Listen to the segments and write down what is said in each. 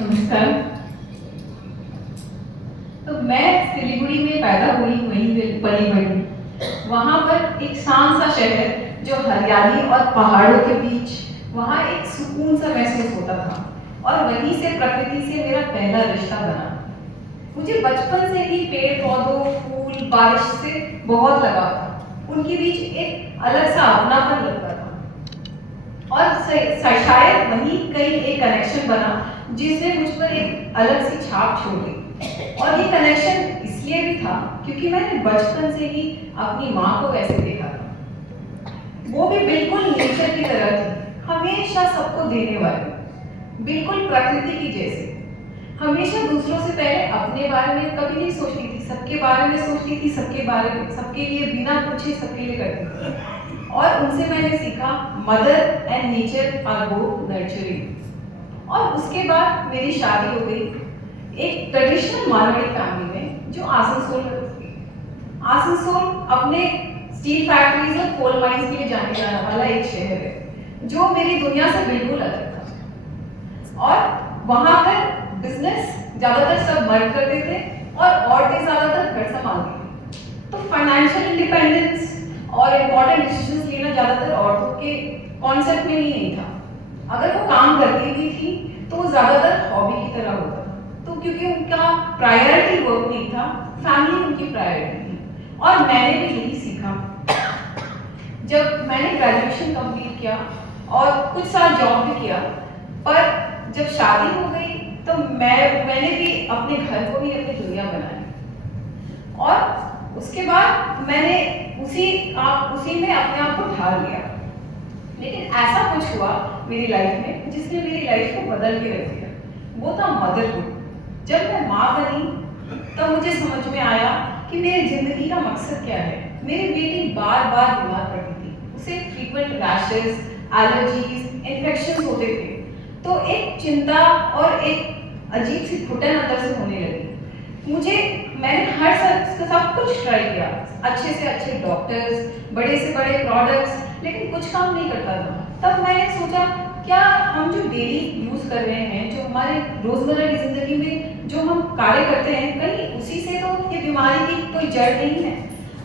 नमस्कार। तो मैं सिलीगुड़ी में पैदा हुई, वहीं पली बड़ी। वहाँ पर एक शांत सा शहर जो हरियाली और पहाड़ों के बीच, वहाँ एक सुकून सा महसूस होता था और वहीं से प्रकृति से मेरा पहला रिश्ता बना। मुझे बचपन से ही पेड़ पौधों, फूल, बारिश से बहुत लगाव था। उनके बीच एक अलग सा अपनापन लगता था और शायद वहीं कहीं एक कनेक्शन बना जिसने मुझ पर एक अलग सी छाप छोड़ दी। और ये कनेक्शन इसलिए भी था क्योंकि मैंने बचपन से ही अपनी माँ को वैसे देखा था। वो भी बिल्कुल नेचर की तरह थी, हमेशा सबको देने वाली, बिल्कुल प्रकृति की जैसे। हमेशा दूसरों से पहले अपने बारे में कभी नहीं सोचती थी, सबके बारे में सोचती थी, सबके बारे में, सबके लिए बिना पूछे सबके लिए करती थी। और उनसे मैंने सीखा mother and nature are both nurturing. और उसके बाद मेरी शादी हो गई एक ट्रेडिशनल मारवाड़ी फैमिली में जो आसनसोल में थी। आसनसोल अपने स्टील फैक्ट्रीज और कोल माइंस के लिए जाने जाने वाला एक शहर है जो मेरी दुनिया से बिल्कुल अलग था। और वहां पर बिजनेस ज्यादातर सब मर्द करते थे और औरतें ज्यादातर घर संभालती थी। तो फाइनेंशियल इंडिपेंडेंस और इम्पोर्टेंट डिसीजंस लेना ज्यादातर औरतों के कॉन्सेप्ट में ही नहीं था। अगर वो काम करती भी थी तो वो ज्यादातर हॉबी की तरह होता था। तो क्योंकि उनका प्रायोरिटी वर्क नहीं था, फैमिली उनकी प्रायोरिटी थी। और मैंने भी यही सीखा। जब मैंने ग्रेजुएशन कंप्लीट किया और कुछ साल जॉब भी किया, पर जब शादी हो गई तो मैंने भी अपने घर को ही अपनी दुनिया बनाई। और उसके बाद मैंने उसी में अपने आप को ढाल लिया। लेकिन ऐसा कुछ हुआ मेरी लाइफ में जिसने मेरी लाइफ को बदल के रख दिया। वो था मदरहुड। जब मैं माँ बनी तब मुझे समझ में आया कि मेरी जिंदगी का मकसद क्या है। मेरी बेटी बार बार बीमार पड़ती थी, उसे फ्रीक्वेंट रैशेस, एलर्जीज, इन्फेक्शन होते थे। तो एक चिंता और एक अजीब सी घुटन अंदर से होने लगी। मैंने सब कुछ ट्राई किया, अच्छे से अच्छे डॉक्टर्स, बड़े से बड़े प्रोडक्ट्स, लेकिन कुछ काम नहीं करता था। तब मैंने सोचा क्या हम जो डेली यूज कर रहे हैं, जो हमारे रोजमर्रा की जिंदगी में जो हम कार्य करते हैं, कहीं उसी से तो ये बीमारी की कोई जड़ नहीं है।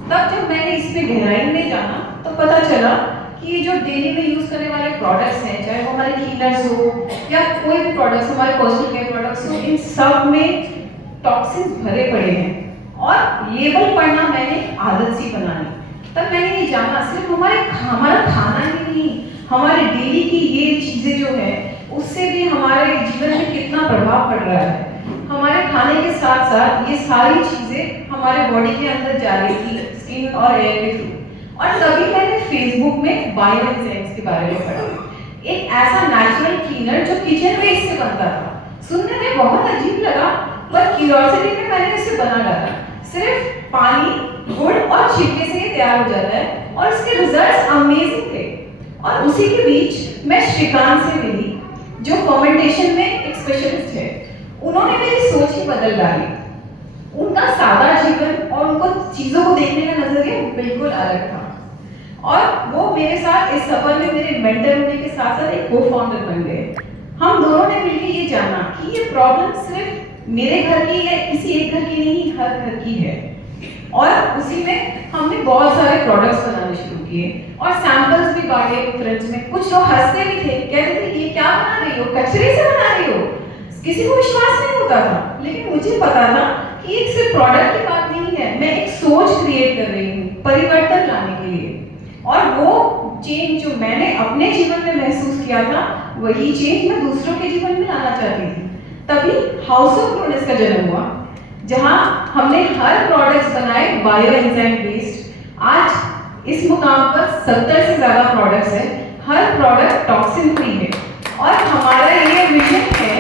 तब जब मैंने इसमें गहराई में जाना तो पता चला कि जो डेली में यूज करने वाले प्रोडक्ट्स हैं, चाहे वो हमारे क्लीनर्स हो या कोई भी प्रोडक्ट्स, हमारे पर्सनल केयर प्रोडक्ट्स हो, इन सब में टॉक्सिन्स भरे पड़े हैं। और लेबल पढ़ना मैंने आदत सी बना ली। तब मैंने ये जाना सिर्फ हमारा खाना ही नहीं, हमारे डेली की ये चीजें जो है उससे भी हमारे जीवन में कितना प्रभाव पड़ रहा है। हमारे खाने के साथ साथ ये सारी चीजें हमारे बॉडी के अंदर जा रही थी, स्किन और एयर के थ्रू। और तभी मैंने फेसबुक में बायोएंजाइम्स के बारे में पढ़ा, एक ऐसा नेचुरल क्लीनर जो किचन वेस्ट से बनता था। सुनने में बहुत अजीब लगा, पर क्यूरियोसिटी में मैंने इसे बना डाला। सिर्फ पानी, गुड़ और छिलके से ये तैयार हो जाता है और इसके रिजल्ट्स अमेजिंग थे। और उसी के बीच मैं श्रीकांत से मिली जो फर्मेंटेशन में एक स्पेशलिस्ट है। उन्होंने मेरी सोच ही बदल डाली। उनका सादा जीवन और उनको चीजों को देखने का नजरिया बिल्कुल अलग था। और वो मेरे साथ इस सफर में मेरे मेंटर होने के साथ साथ एक को फाउंडर बन गए। हम दोनों ने मिलकर ये जाना कि ये प्रॉब्लम सिर्फ मेरे घर की या किसी एक घर की नहीं, हर घर की है। और उसी में हमने बहुत सारे प्रोडक्ट्स बनाने शुरू किए और सैंपल्स भी बांटे फ्रेंड्स में। कुछ लोग हंसते भी थे, कहते थे ये क्या बना रही हो, कचरे से बना रही हो। किसी को विश्वास नहीं होता था, लेकिन मुझे पता था कि ये सिर्फ प्रोडक्ट की बात नहीं है, मैं एक सोच क्रिएट कर रही हूँ परिवर्तन लाने के लिए। और वो चेंज जो मैंने अपने जीवन में महसूस किया था, वही चेंज मैं दूसरों के जीवन में लाना चाहती थी। तभी हाउस ऑफ ग्रोनेस का जन्म हुआ, जहां हमने हर प्रोडक्ट्स बनाए बायोएंजाइम बेस्ड। आज इस मुकाम पर 70 से ज्यादा प्रोडक्ट्स हैं, हर प्रोडक्ट टॉक्सिन फ्री है। और हमारा ये विजन है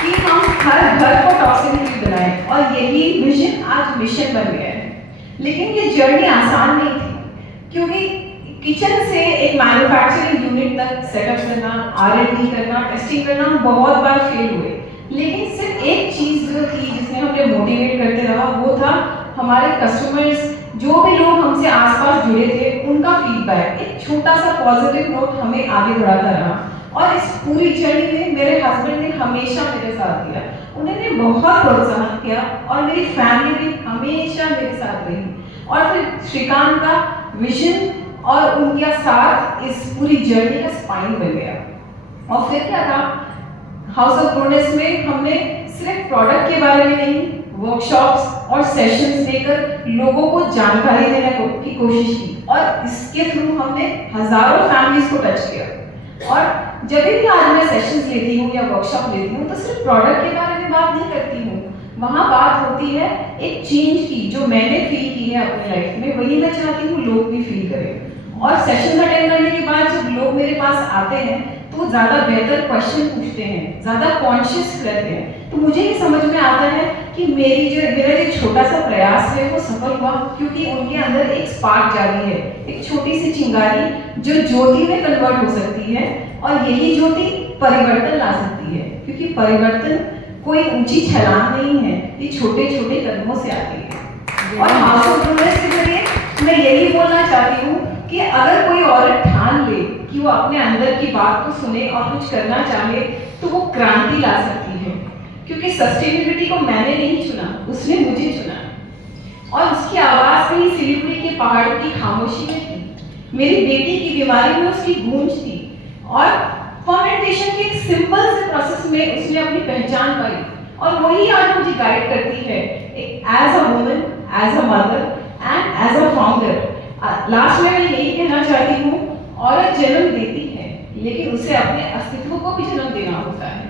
कि हम हर घर को टॉक्सिन फ्री बनाएं, और यही विजन आज मिशन बन गया है। लेकिन ये जर्नी आसान नहीं थी, क्योंकि किचन से एक मैन्युफैक्चरिंग यूनिट तक सेटअप करना, R&D करना, टेस्टिंग करना बहुत बार फेल हुए। लेकिन सिर्फ एक चीज जो थी जिसने हमें मोटिवेट करते रहा, वो था हमारे कस्टमर्स, जो भी लोग हमसे आसपास जुड़े थे, उनका फीडबैक। एक छोटा सा पॉजिटिव नोट हमें आगे बढ़ाता रहा। और इस पूरी जर्नी में मेरे हस्बैंड ने हमेशा मेरे साथ दिया, उन्होंने बहुत प्रोत्साहन किया और मेरी फैमिली भी हमेशा मेरे साथ रही। और फिर श्रीकांत का विजन और उनका साथ इस पूरी जर्नी का स्पाइन बन गया। और फिर क्या था, हाउस ऑफ प्रोनेस में हमने सिर्फ प्रोडक्ट के बारे में नहीं, वर्कशॉप्स और सेशंस देकर लोगों को जानकारी देने की कोशिश की और इसके थ्रू हमने हजारों फैमिलीज को टच किया। और जब भी आज मैं सेशंस लेती हूँ या वर्कशॉप लेती हूँ तो सिर्फ प्रोडक्ट के बारे में बात नहीं करती हूँ, वहाँ बात होती है एक चेंज की जो मैंने फील की है अपनी लाइफ में, वही मैं चाहती हूँ लोग भी फील करें। और सेशन अटेंड करने के बाद जब लोग मेरे पास आते हैं तो वो ज़्यादा बेहतर क्वेश्चन पूछते हैं, ज़्यादा कॉन्शियस रहते हैं। तो मुझे ये समझ में आता है कि मेरा जो छोटा सा प्रयास है वो सफल हुआ, क्योंकि उनके अंदर एक स्पार्क जागी है, एक छोटी सी चिंगारी जो ज्योति में कन्वर्ट हो सकती है और यही ज्योति परिवर्तन ला सकती है, क्योंकि परिवर्तन कोई ऊंची छलांग नहीं है, ये छोटे छोटे कदमों से आती है। और हाउस ऑफ प्रोनेस के जरिए मैं यही बोलना चाहती हूँ कि अगर कोई औरत ठान ले कि वो अपने अंदर की बात को सुने और कुछ करना चाहे तो वो क्रांति ला सकती है, क्योंकि सस्टेनेबिलिटी को मैंने नहीं चुना, उसने मुझे चुना। और उसकी आवाज भी सिलीगुड़ी के पहाड़ों की खामोशी में थी, मेरी बेटी की बीमारी में उसकी गूंज थी और फर्मेंटेशन के एक सिंपल से प्रोसेस में उसने अपनी पहचान पाई। और वही आज मुझे गाइड करती है as a woman, as a mother and as a founder. Last में मैं यही कहना चाहती हूँ, औरत जन्म देती है लेकिन उसे अपने अस्तित्व को भी जन्म देना होता है।